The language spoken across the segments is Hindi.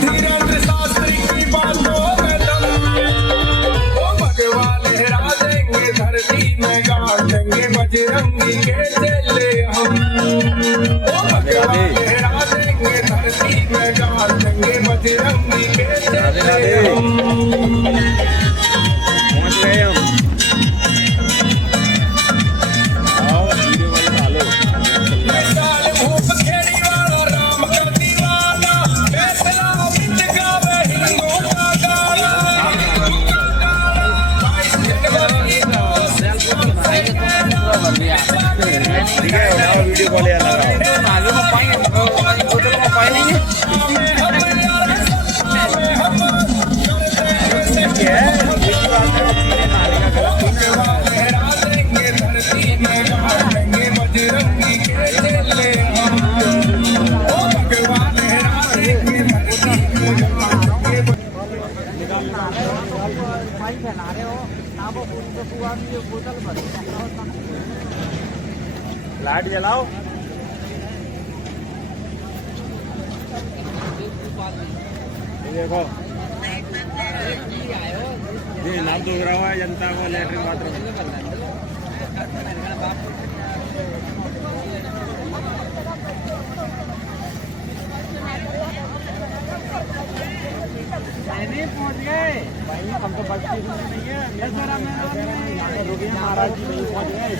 धीरेन्द्र शास्त्री की बातों में दम, वो भगवान लहरा देंगे धरती में, गाड़ देंगे बजरंगी के चेले हम। वो भगवान लहरा देंगे धरती में, गाड़ देंगे बजरंगी के चेले हम। पहुंच गए हम। आओ वीडियो वाला डालो। साल भूप खेड़ी वाला राम का दीवाना, फैसला बिंद गावे हिंदू का गाना। 22 जनवरी ठीक है, बनाओ वीडियो कॉल यार लगाओ। आगे में पाएंगे, होटल में पाएंगे। लाइट जलाओ। देखो ये नाम तो गिरा हुआ है जनता को लैट्रिन बाथरूम। पहुंच गए भाई, हम तो बस नहीं है महाराज जी नहीं पहुंच गए।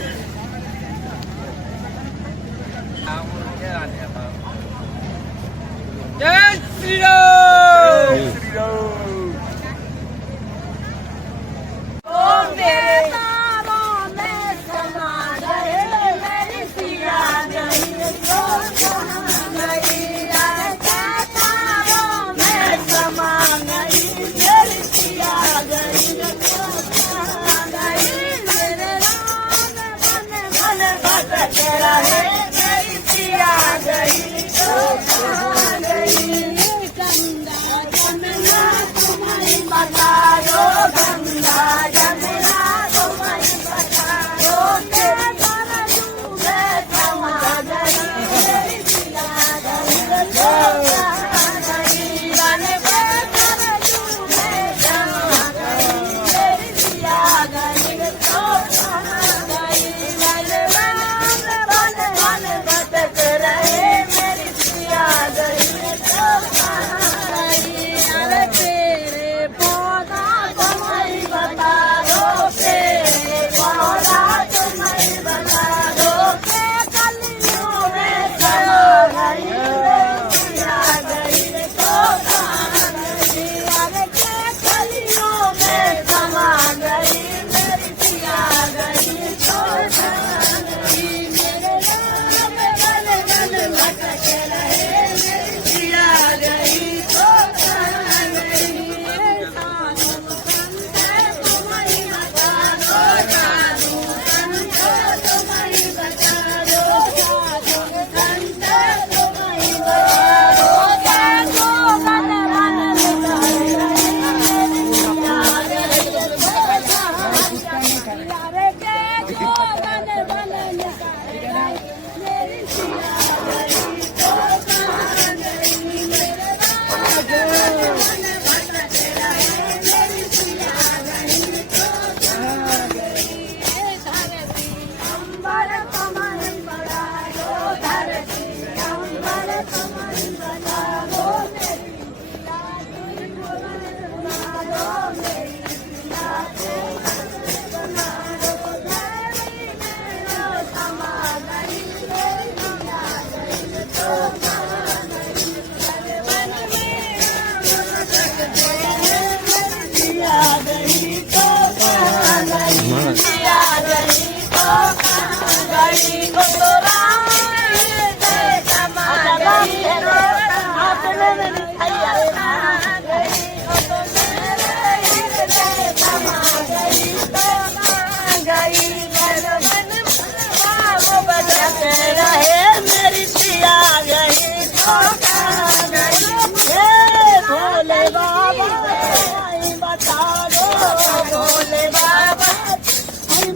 जय श्री राम।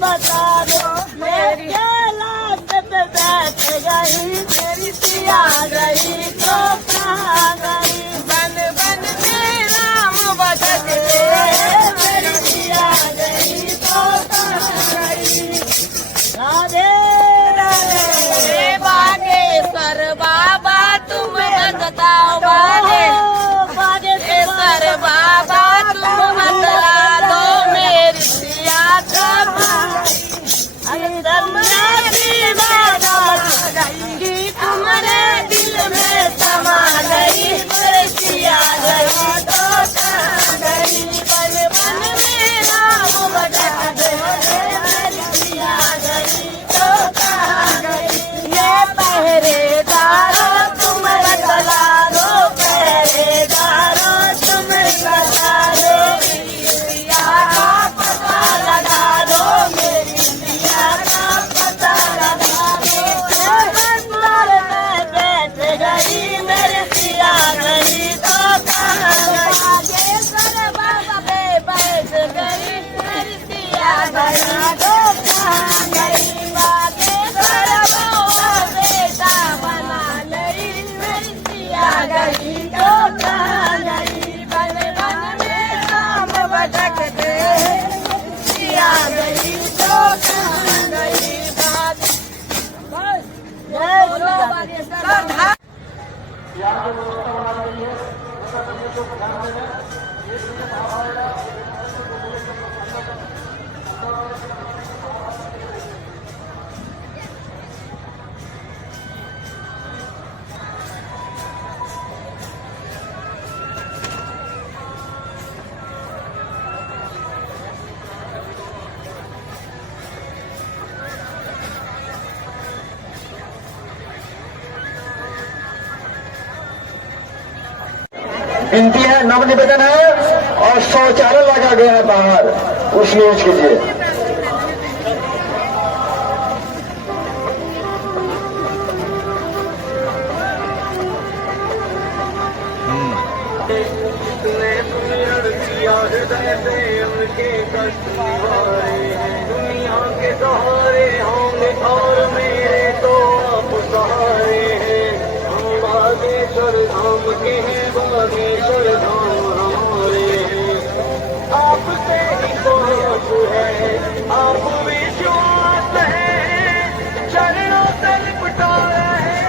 बता दो मेरी लाश पे बैठ गई, मेरी पिया गई तो कहाँ गई, बन बन विनती है, नव निवेदन है और शौचालय लगा गया है बाहर, उस यूज कीजिए। दुनिया के सहारे होंगे और मेरे तो आप सहारे हैं। हम बागेश्वर धाम के हैं, बागेश्वर धाम हमारे हैं। आपसे ही तो आप है, आप विश्वास है, चरणों से लिपटा है,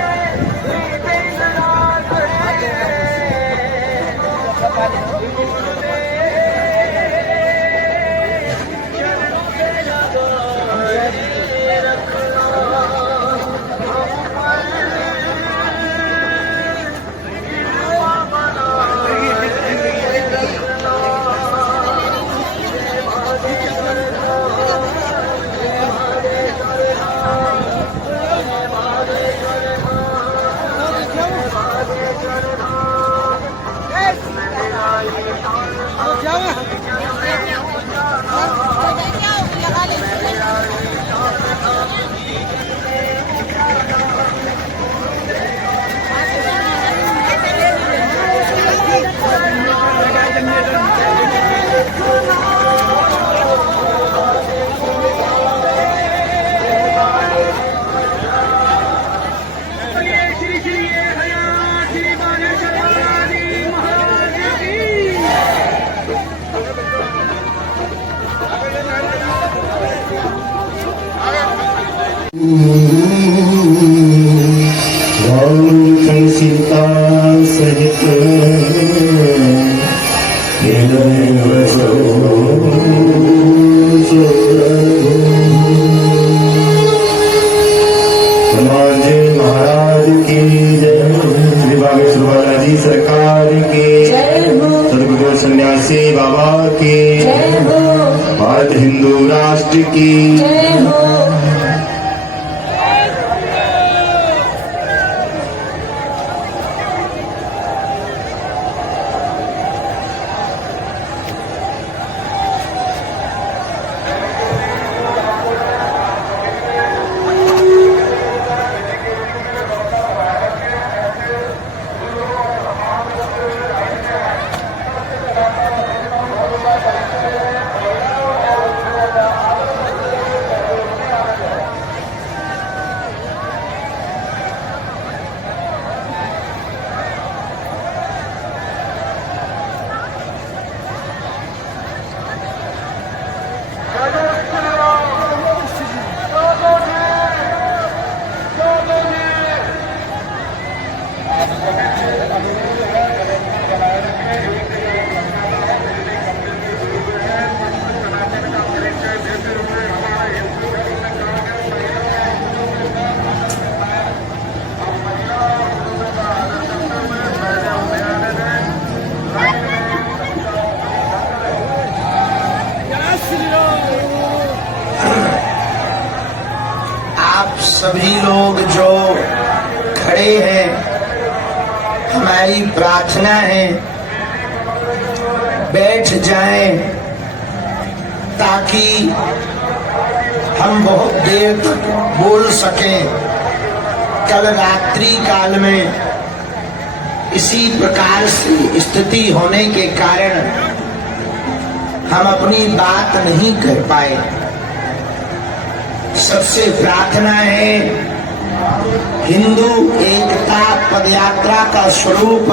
नाथ है। सीता सहित महाराज की जय, बागेश्वर जी सरकार की, सदगुरु सन्यासी बाबा की, भारत हिंदू राष्ट्र की। सभी लोग जो खड़े हैं, हमारी प्रार्थना है बैठ जाएं ताकि हम बहुत देर तक बोल सकें। कल रात्रि काल में इसी प्रकार से स्थिति होने के कारण हम अपनी बात नहीं कर पाए। सबसे प्रार्थना है हिंदू एकता पदयात्रा का स्वरूप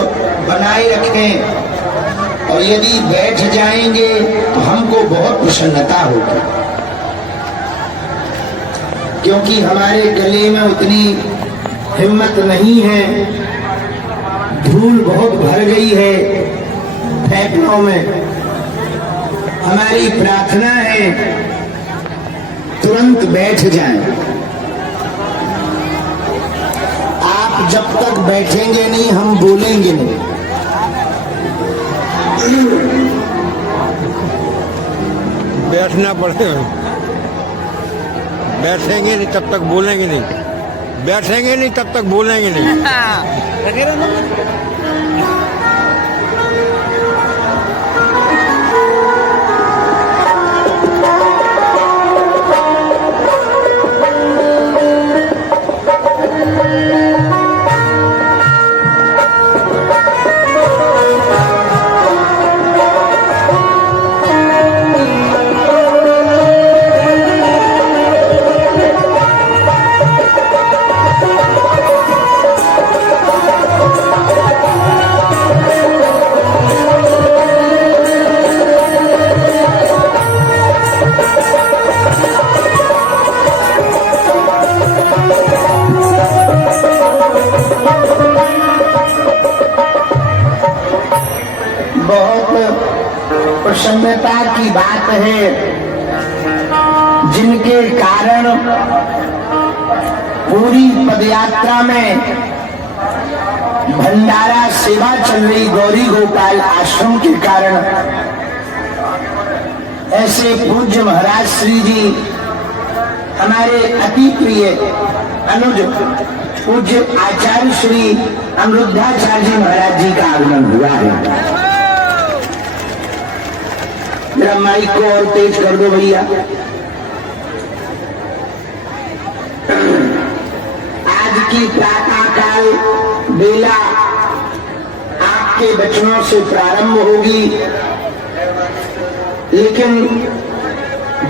बनाए रखें और यदि बैठ जाएंगे तो हमको बहुत प्रसन्नता होगी, क्योंकि हमारे गले में उतनी हिम्मत नहीं है धूल बहुत भर गई है फेफड़ों में। हमारी प्रार्थना है तुरंत बैठ जाएं। आप जब तक बैठेंगे नहीं हम बोलेंगे नहीं। बैठना पड़ेगा, बैठेंगे नहीं तब तक बोलेंगे नहीं, बैठेंगे नहीं तब तक बोलेंगे नहीं। प्रसन्नता की बात है जिनके कारण पूरी पदयात्रा में भंडारा सेवा चल रही गौरी गोपाल आश्रम के कारण। ऐसे पूज्य महाराज श्री जी हमारे अति प्रिय अनुज पूज्य आचार्य श्री अमृताचार्य जी महाराज जी का आगमन हुआ है। मेरा माइक को और तेज कर दो भैया। आज की प्रातःकाल बेला आपके वचनों से प्रारंभ होगी, लेकिन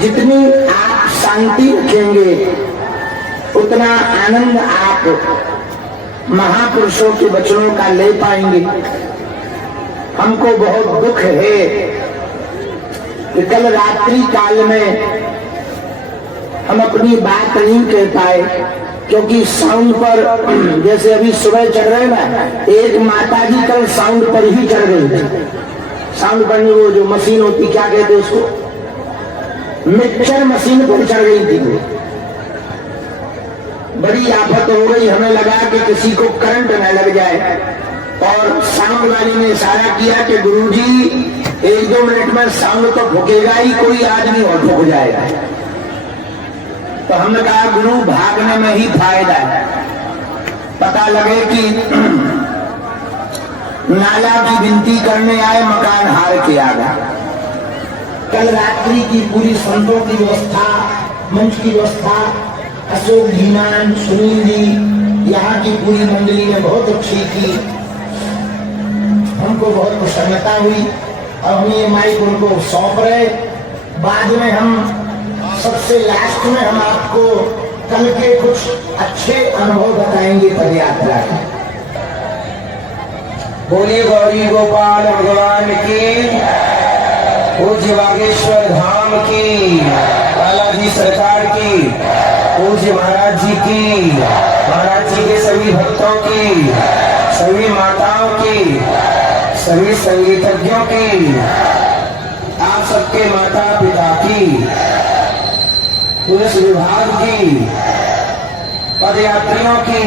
जितनी आप शांति रखेंगे उतना आनंद आप महापुरुषों के वचनों का ले पाएंगे। हमको बहुत दुख है कि कल रात्रि काल में हम अपनी बात नहीं कह पाए, क्योंकि साउंड पर जैसे अभी सुबह चढ़ रहे ना, एक माता जी कल साउंड पर ही चढ़ गई थी। साउंड पर वो जो मशीन होती क्या कहते उसको, मिक्सर मशीन पर चढ़ गई थी। वो बड़ी आफत हो गई, हमें लगा कि किसी को करंट न लग जाए। और साउंड वाली ने इशारा किया कि गुरुजी 1-2 मिनट में साउंड तो फूकेगा ही, कोई आदमी और फूक जाएगा। तो हमने कहा गुरु भागने में ही फायदा है, पता लगे कि नाला की विनती करने आए मकान हार के आ गया। कल रात्रि की पूरी संतों की व्यवस्था, मंच की व्यवस्था अशोक धीमान, सुनील जी, यहाँ की पूरी मंडली ने बहुत अच्छी की। हमको बहुत प्रसन्नता हुई और हम ये माइक उनको सौंप रहे। बाद में हम सबसे लास्ट में हम आपको कल के कुछ अच्छे अनुभव बताएंगे पदयात्रा के। बोलिए गौरी गोपाल भगवान की, पूज्य बागेश्वर धाम की, बालाजी सरकार की, पूज्य महाराज जी की, महाराज जी के सभी भक्तों की, सभी माताओं की, सभी संगीतज्ञों की, आप सबके माता पिता की, पुलिस विभाग की, पदयात्रियों की,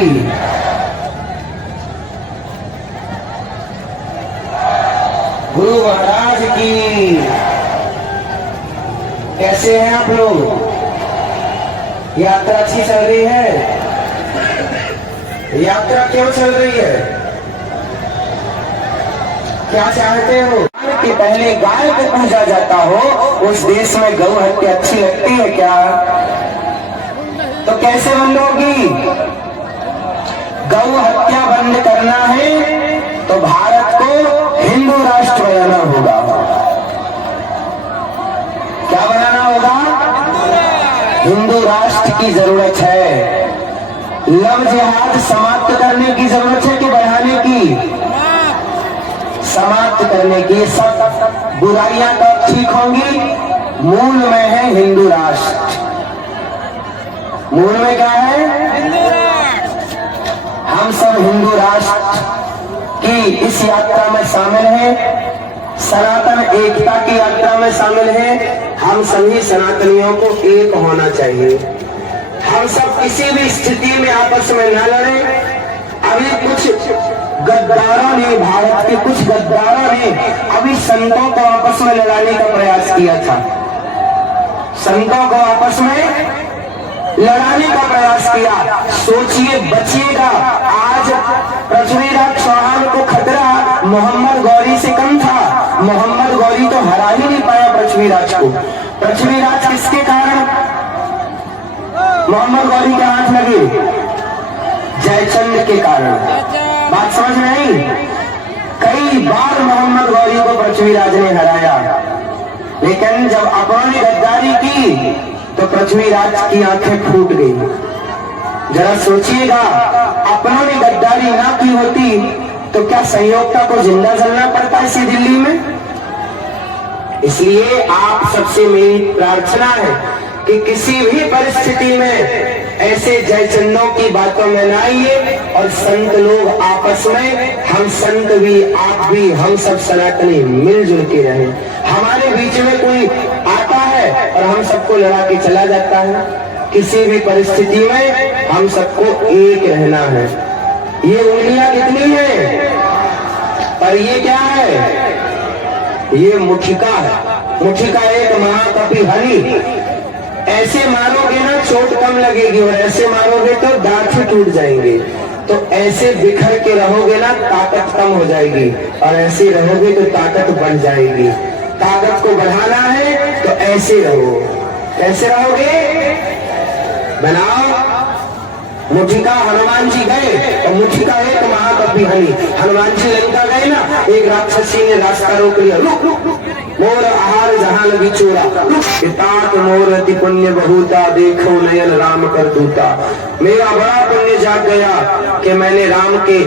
गुरु महाराज की। कैसे हैं आप लोग? यात्रा अच्छी चल रही है? यात्रा क्यों चल रही है? क्या चाहते हो कि पहले गाय को पूजा जाता हो, उस देश में गौ हत्या अच्छी लगती है क्या? तो कैसे बंद होगी? गौ हत्या बंद करना है तो भारत को हिंदू राष्ट्र बनाना होगा। क्या बनाना होगा? हिंदू राष्ट्र की जरूरत है। लव जिहाद समाप्त करने की जरूरत है कि बढ़ाने की? समाप्त करने की। सब बुराइयां तब ठीक होंगी, मूल में है हिंदू राष्ट्र। मूल में क्या है? हिंदू राष्ट्र। हम सब हिंदू राष्ट्र कि इस यात्रा में शामिल हैं, सनातन एकता की यात्रा में शामिल हैं। हम सभी सनातनियों को एक होना चाहिए। हम सब किसी भी स्थिति में आपस में न लड़ें। अभी कुछ गद्दारों ने, भारत के कुछ गद्दारों ने अभी संतों को आपस में लड़ाने का प्रयास किया था। संतों को आपस में लड़ाने का प्रयास किया। सोचिए, बचिएगा। आज पृथ्वीराज चौहान को खतरा मोहम्मद गौरी से कम था। मोहम्मद गौरी तो हरा ही नहीं पाया पृथ्वीराज को। पृथ्वीराज किसके कारण मोहम्मद गौरी के हाथ लगे? जयचंद के कारण। बात समझ में आई? कई बार मोहम्मद गौरी को पृथ्वीराज ने हराया, लेकिन जब अपनों ने गद्दारी की तो पृथ्वीराज की आंखें फूट गई। जरा सोचिएगा, अपनों ने गद्दारी ना की होती तो क्या संयोगता को जिंदा जलना पड़ता इसी दिल्ली में? इसलिए आप सबसे मेरी प्रार्थना है कि किसी भी परिस्थिति में ऐसे जयचंदों की बातों में न आइए और संत लोग आपस में, हम संत भी, आप भी, हम सब सनातनी मिलजुल के रहें। हमारे बीच में कोई आता है और हम सबको लड़ा के चला जाता है। किसी भी परिस्थिति में हम सबको एक रहना है। ये उंगलियां कितनी है? पर ये क्या है? ये मुठिका है। मुठिका एक महाकपि हनी। ऐसे मारोगे ना चोट कम लगेगी, और ऐसे मारोगे तो दांत ही टूट जाएंगे। तो ऐसे बिखर के रहोगे ना ताकत कम हो जाएगी, और ऐसे रहोगे तो ताकत बढ़ जाएगी। ताकत को बढ़ाना है तो ऐसे रहो। कैसे रहोगे? बनाओ। मुठिका हनुमान जी गए तो मुठिका एक महाकपि हनी। हनुमान जी लंका गए ना, एक राक्षसी ने रास्ता रोक लिया। रुक रुक रुक, मोर आहार जहां लगी चोरा। तात मोर अति पुण्य बहुता, देखो नयन राम कर दूता। मेरा बड़ा पुण्य जाग गया कि मैंने राम के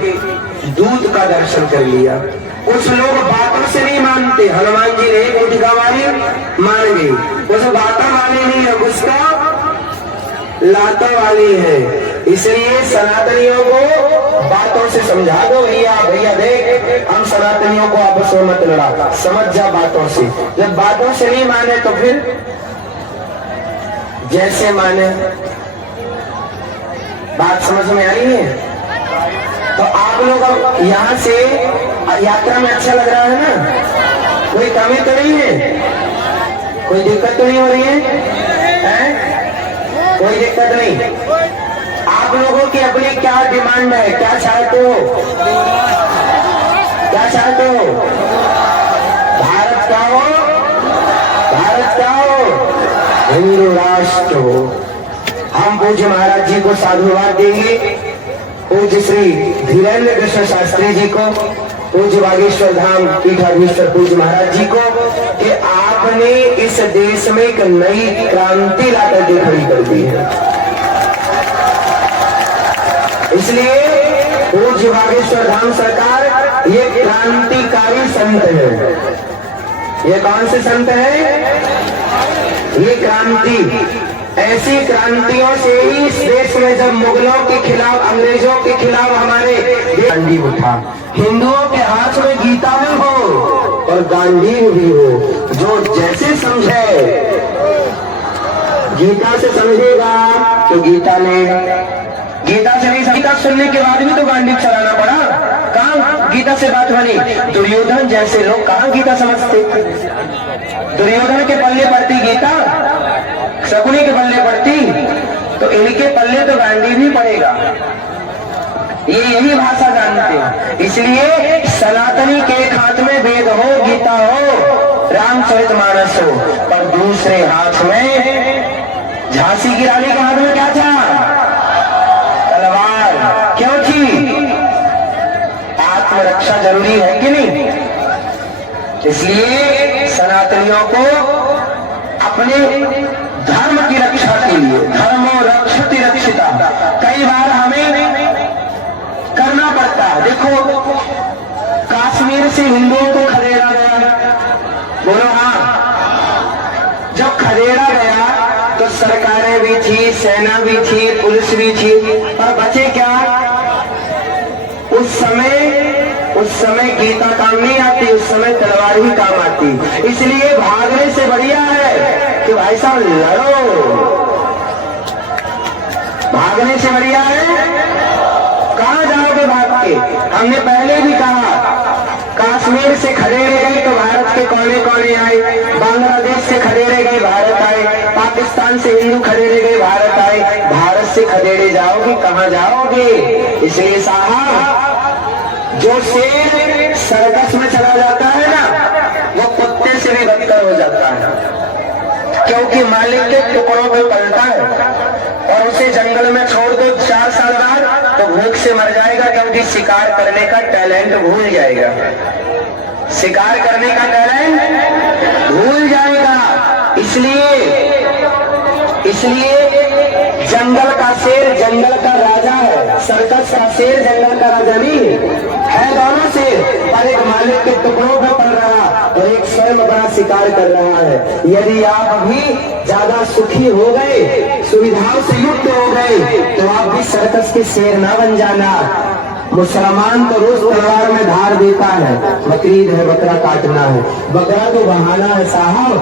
दूत का दर्शन कर लिया। कुछ लोग बातों से नहीं मानते। हनुमान जी ने एक मुठिका मारी, मान गई। उस बातों वाली नहीं है, उसका लातों वाली है। इसलिए सनातनियों को बातों से समझा दो। भैया भैया देख, हम सनातनियों को आपस में मत लड़ा, समझ जा बातों से। जब बातों से नहीं माने तो फिर जैसे माने। बात समझ में आ रही है? तो आप लोग अब यहाँ से यात्रा में अच्छा लग रहा है ना? कोई कमी तो नहीं है? कोई दिक्कत तो नहीं हो रही है? कोई दिक्कत नहीं। आप लोगों की अपनी क्या डिमांड है? क्या चाहते हो? क्या चाहते हो? भारत क्या हो? भारत क्या हो? हिंदू राष्ट्र हो। हम पूज्य महाराज जी को साधुवाद देंगे, पूज्य श्री धीरेन्द्र कृष्ण शास्त्री जी को, पूज्य बागेश्वर धाम पीठाधीश्वर पूज्य महाराज जी को, कि आपने इस देश में एक नई क्रांति लाकर के खड़ी कर दी है। इसलिए पूज्य बागेश्वर धाम सरकार ये क्रांतिकारी संत है। ये कौन से संत है? ये क्रांति, ऐसी क्रांतियों से ही इस देश में जब मुगलों के खिलाफ, अंग्रेजों के खिलाफ हमारे गांधी उठा। हिंदुओं के हाथ में गीता भी हो और गांधी भी हो, जो जैसे समझे। गीता से समझेगा तो गीता ले, गीता से नहीं, गीता सुनने के बाद भी तो गांधी चलाना पड़ा। कहाँ गीता से बात बनी? दुर्योधन जैसे लोग कहाँ गीता समझते? दुर्योधन के पल्ले पड़ती गीता, शकुनी के पल्ले पड़ती, तो इनके पल्ले तो गांधी भी पड़ेगा। ये यही भाषा जानते हैं। इसलिए सनातनी के एक हाथ में वेद हो, गीता हो, रामचरितमानस हो, पर दूसरे हाथ में झांसी की रानी के हाथ में क्या था? तलवार। क्यों थी? आत्मरक्षा जरूरी है कि नहीं? इसलिए सनातनियों को अपने धर्म की रक्षा के लिए, धर्मो रक्षति रक्षिता, कई बार हमें करना पड़ता है। देखो, कश्मीर से हिंदुओं को खदेड़ा गया, बोलो हाँ। जब खदेड़ा गया तो सरकारें भी थी, सेना भी थी, पुलिस भी थी, पर बचे क्या? उस समय गीता काम नहीं आती, उस समय तलवार ही काम आती। इसलिए भागने से बढ़िया है कि भाई साहब लड़ो, भागने से बढ़िया है। कहां जाओगे भाग के? हमने पहले भी कहा, कश्मीर से खदेड़े गए तो भारत के कोने कोने आए, बांग्लादेश से खदेड़े गए भारत आए, पाकिस्तान से हिंदू खदेड़े गए भारत आए। भारत से खदेड़े जाओगे कहां जाओगे? इसलिए साहब, जो शेर सर्कस में चला जाता है ना, वो कुत्ते से भी बदतर हो जाता है, क्योंकि मालिक के टुकड़ों में पलता है। और उसे जंगल में छोड़ दो 4 साल बाद तो भूख से मर जाएगा, क्योंकि शिकार करने का टैलेंट भूल जाएगा, शिकार करने का टैलेंट भूल जाएगा। इसलिए जंगल का शेर जंगल का राजा है, सर्कस का शेर जंगल का राजा नहीं है। दोनों शेर, पर एक मालिक के टुकड़ों में पड़ रहा और एक स्वयं बड़ा शिकार कर रहा है। यदि आप अभी ज्यादा सुखी हो गए, सुविधाओं से युक्त हो गए, तो आप भी सर्कस के शेर ना बन जाना। मुसलमान तो रोज तलवार में धार देता है, बकरीद है बकरा काटना है, बकरा तो बहाना है साहब,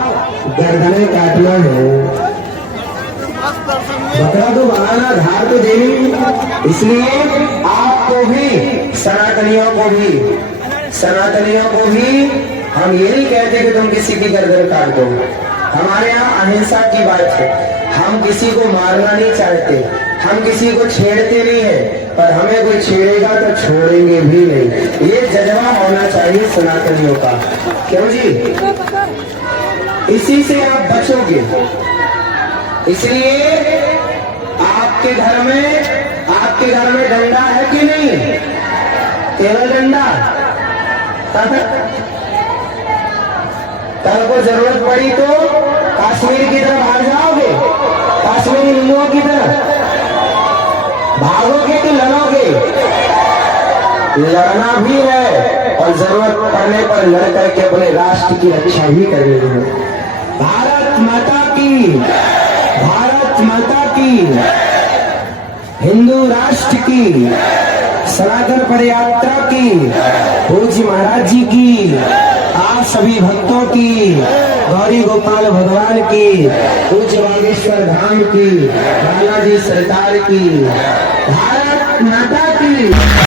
गर्दनें काटना है। बकरा तो बनाना, धार तो देनी। इसलिए आपको भी, सनातनियों को भी हम ये नहीं कहते कि तुम किसी की गर्दन काट दो। हमारे यहाँ अहिंसा की बात है, हम किसी को मारना नहीं चाहते, हम किसी को छेड़ते नहीं है, पर हमें कोई छेड़ेगा तो छोड़ेंगे भी नहीं। ये जज्बा होना चाहिए सनातनियों का। क्यों जी? इसी से आप बचोगे। इसलिए आपके घर में डंडा है कि नहीं? केवल डंडा? कल को जरूरत पड़ी तो कश्मीर की तरफ भाग जाओगे, कश्मीरी हिंदुओं की तरफ भागोगे कि लड़ोगे? लड़ना भी है और जरूरत पड़ने पर लड़ करके अपने राष्ट्र की रक्षा भी करनी है। भारत माता की, भारत माता की, हिंदू राष्ट्र की, सनातन पदयात्रा की, पूज्य महाराज जी की, आप सभी भक्तों की, गौरी गोपाल भगवान की, पूज्य बागेश्वर धाम की, बालाजी सरकार की, भारत माता की।